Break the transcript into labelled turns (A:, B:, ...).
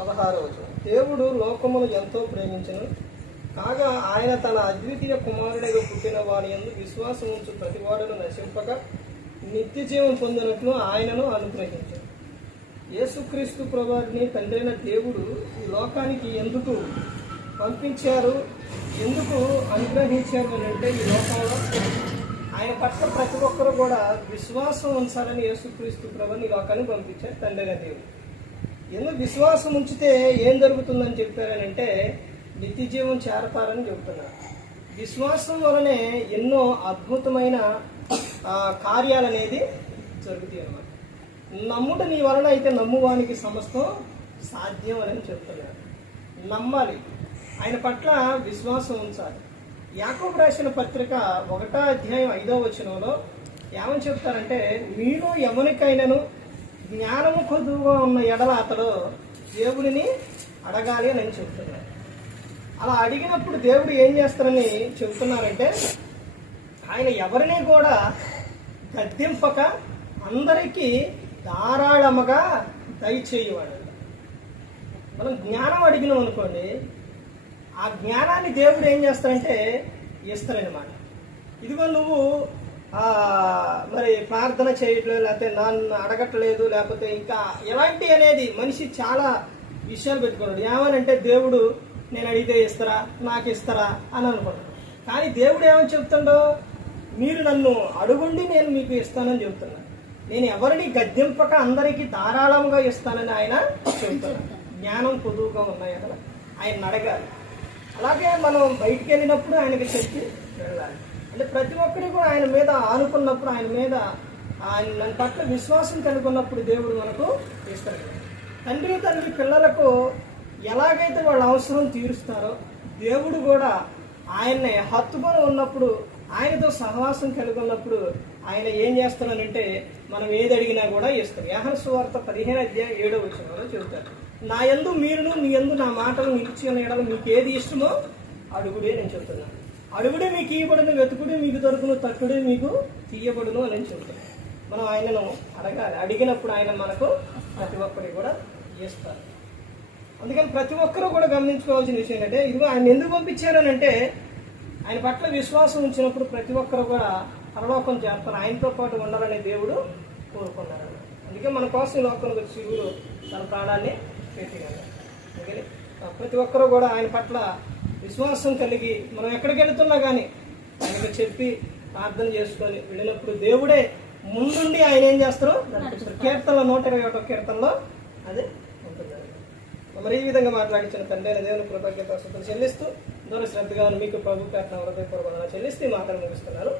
A: పదహారవ దేవుడు లోకమును ఎంతో ప్రేమించను. కాగా ఆయన తన అద్వితీయ కుమారుడిగా పుట్టిన వారి యందు విశ్వాసం ఉంచు ప్రతివాడును నశింపక నిత్య జీవం పొందినట్లు ఆయనను అనుగ్రహించాడు యేసుక్రీస్తు ప్రభుని తండ్రైన దేవుడు ఈ లోకానికి ఎందుకు పంపించారు? ఎందుకు అనుగ్రహించారు అని అంటే ఈ లోకంలో ఆయన పట్ల ప్రతి ఒక్కరు కూడా విశ్వాసం ఉంచాలని యేసుక్రీస్తు ప్రభుని ఈ పంపించారు తండ్రిగా దేవుడు. ఎందుకు విశ్వాసం ఉంచితే ఏం జరుగుతుందని చెప్పారనంటే నిత్య జీవం చేరతారని చెబుతున్నారు విశ్వాసం వలనే ఎన్నో అద్భుతమైన కార్యాలు అనేది జరుగుతాయి అన్నమాట. నమ్ముట నీ వలన అయితే నమ్మువానికి సమస్తం సాధ్యం అని చెప్తున్నారు. నమ్మాలి. ఆయన పట్ల విశ్వాసం ఉంచాలి. యాకోబు రాసిన పత్రిక ఒకటో అధ్యాయం ఐదో వచనంలో ఏమని చెప్తారంటే మీలో ఎవరికైనాను జ్ఞానము కొద్దుగా ఉన్న ఎడల అతడు దేవుడిని అడగాలి అని చెప్తున్నారు అలా అడిగినప్పుడు దేవుడు ఏం చేస్తారని చెబుతున్నారంటే ఆయన ఎవరిని కూడా గద్దెంపక అందరికీ ధారాళముగా దయచేయవాడు. మనం జ్ఞానం అడిగినాం అనుకోండి ఆ జ్ఞానాన్ని దేవుడు ఏం చేస్తారంటే ఇస్తారనమాట ఇదిగో నువ్వు మరి ప్రార్థన చేయట్లేదు లేకపోతే నన్ను అడగట్లేదు లేకపోతే ఇంకా ఎలాంటి అనేది మనిషి చాలా విషయాలు పెట్టుకున్నాడు. ఏమనంటే దేవుడు నేను అడిగితే ఇస్తారా? నాకు ఇస్తారా? అని అనుకున్నాడు కానీ దేవుడు ఏమని చెప్తుండో మీరు నన్ను అడుగుండి నేను మీకు ఇస్తానని చెప్తున్నాను నేను ఎవరిని గద్దెంపక అందరికీ ధారాళంగా ఇస్తానని ఆయన చెప్తున్నాను జ్ఞానం పొదువుగా ఉన్నాయి కదా ఆయన అడగాలి అలాగే మనం బయటికి వెళ్ళినప్పుడు ఆయనకి చెప్పి వెళ్ళాలి అంటే ప్రతి ఒక్కరి కూడా ఆయన మీద ఆనుకున్నప్పుడు ఆయన మీద ఆయన నన్ను పట్ల విశ్వాసం కనుకున్నప్పుడు దేవుడు మనకు ఇస్తారు తండ్రి తండ్రి పిల్లలకు ఎలాగైతే వాళ్ళ అవసరం తీరుస్తారో దేవుడు కూడా ఆయన్ని హత్తుకొని ఉన్నప్పుడు ఆయనతో సహవాసం కలిగి ఉన్నప్పుడు ఆయన ఏం చేస్తున్నానంటే మనం ఏది అడిగినా కూడా ఇస్తాడు. యహన సువార్త పదిహేను అధ్యాయం ఏడో వచ్చిన చెబుతారు నా యందు మీరును మీ యందు నా మాటలు నిలిచిన ఎడలు మీకు ఏది ఇష్టమో అడుగుడే నేను చెబుతున్నాను అడుగుడే మీకు ఇవ్వబడును వెతుకుడే మీకు దొరుకును తట్టుడే మీకు తీయబడును అని చెబుతారు. మనం ఆయనను అడగాలి. అడిగినప్పుడు ఆయన మనకు ప్రతి ఒక్కరికి కూడా చేస్తారు అందుకని ప్రతి ఒక్కరూ కూడా గమనించుకోవాల్సిన విషయం ఏంటంటే ఇదిగో ఆయన ఎందుకు పంపించారు అని అంటే ఆయన పట్ల విశ్వాసం ఉంచినప్పుడు ప్రతి ఒక్కరు కూడా పరలోకం చేస్తారు ఆయనతో పాటు ఉండాలని దేవుడు కోరుకున్నారు. అందుకే మన కోసం లోకంలో శివుడు తన ప్రాణాన్ని పెట్టినాడు. అందుకని ప్రతి ఒక్కరూ కూడా ఆయన పట్ల విశ్వాసం కలిగి మనం ఎక్కడికి వెళుతున్నా కానీ ఆయనకు చెప్పి ప్రార్థన చేసుకొని వెళ్ళినప్పుడు దేవుడే ముందుండి ఆయన ఏం చేస్తారు కీర్తనలో నూట ఇరవై ఒకటో కీర్తనలో అదే ఉంటుంది. మరి ఈ విధంగా మాట్లాడించిన తండ్రి అయిన దేవుని కృతజ్ఞత చెల్లిస్తూ దూర శ్రద్ధగా మీకు ప్రభు పేట హృదయపూర్వకంగా చెల్లిస్తూ మాటలు ముగిస్తున్నారు.